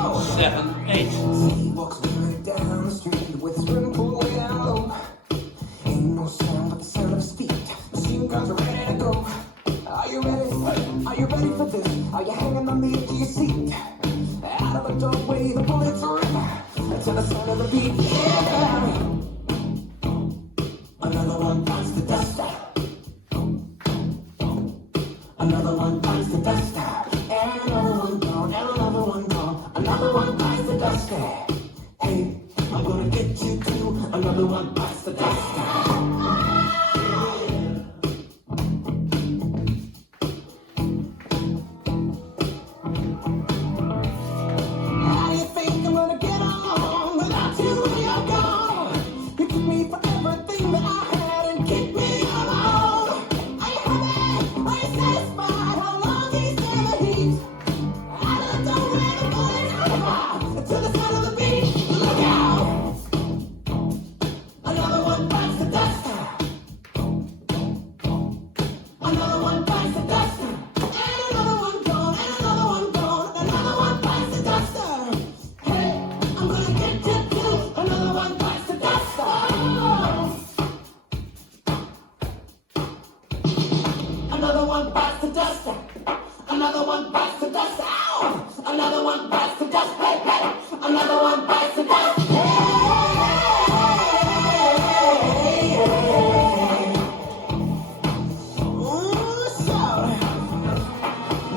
go. 7, 8. He walks weary down the street with his rim pulled way down low. Ain't no sound but the sound of his feet. Machine guns are ready to go. Are you ready? Are you ready for this? Are you hanging on the edge of your seat? Out of the doorway, the bullets rip to the sound of the beat. Yeah. Another one bites the dust. Another one bites the dust. And another one gone. And another one gone. Another one bites the dust. Hey, I'm gonna get you too. Another one bites the dust. Another one bites the dust. Another one bites the dust. Ow! Another one bites the dust. Hey, hey! Another one bites the dust. Hey, hey, hey. Ooh, so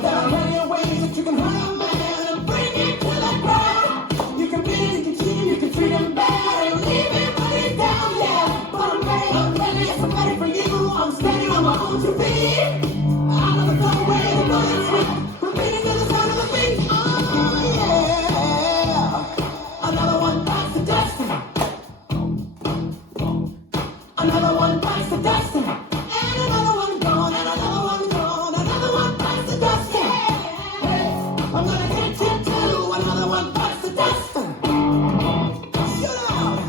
there are many ways that you can hurt a man and bring him to the ground. You can beat him, you can cheat him, you can treat him bad and leave him when he's down. Yeah, but I'm ready, yes, I'm ready for you. I'm standing on my own 2 feet. Another one bites the dust, and another one gone, and another one gone, another one bites the dust. Hey, I'm gonna hit you too. Another one bites the dust. Shoot out.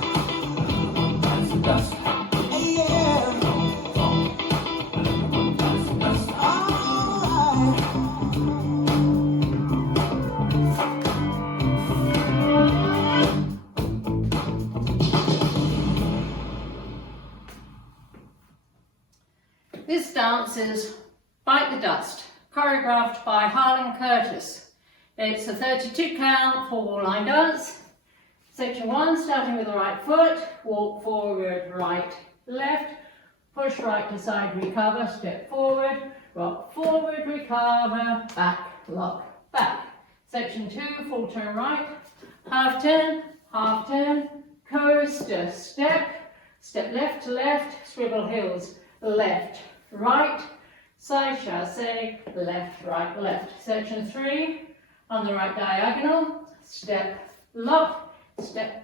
Bites the dust. Hey, yeah. Bites the dust. All right. This dance is Bite the Dust, choreographed by Harlan Curtis. It's a 32 count 4-wall line dance. Section 1, starting with the right foot, walk forward, right, left, push right to side, recover, step forward, rock forward, recover, back, lock, back. Section 2, full turn right, half turn, coaster, step, step left to left, swivel heels, left, right, side chassé, left, right, left. Section 3, on the right diagonal, step, lock, step,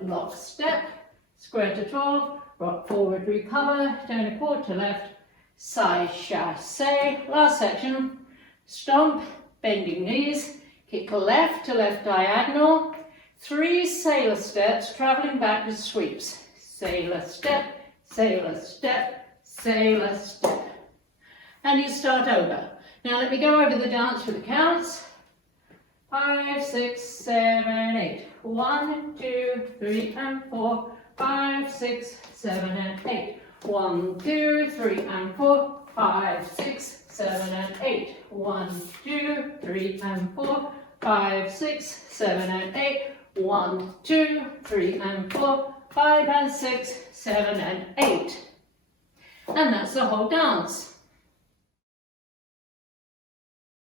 square to 12, rock forward, recover, turn a quarter to left, side chassé. Last section, stomp, bending knees, kick left to left diagonal, 3 sailor steps, travelling back to sweeps. Sailor step, sailor step, sailor step. And you start over. Now let me go over the dance for the counts. 5, 6, 7, 8. 1, 2, 3 and 4. 5, 6, 7 and 8. 1, 2, 3 and 4. 5, 6, 7 and 8. 1, 2, 3 and 4. 5, 6, 7 and 8. 1, 2, 3 and 4. 5 and 6, 7 and 8. And that's the whole dance.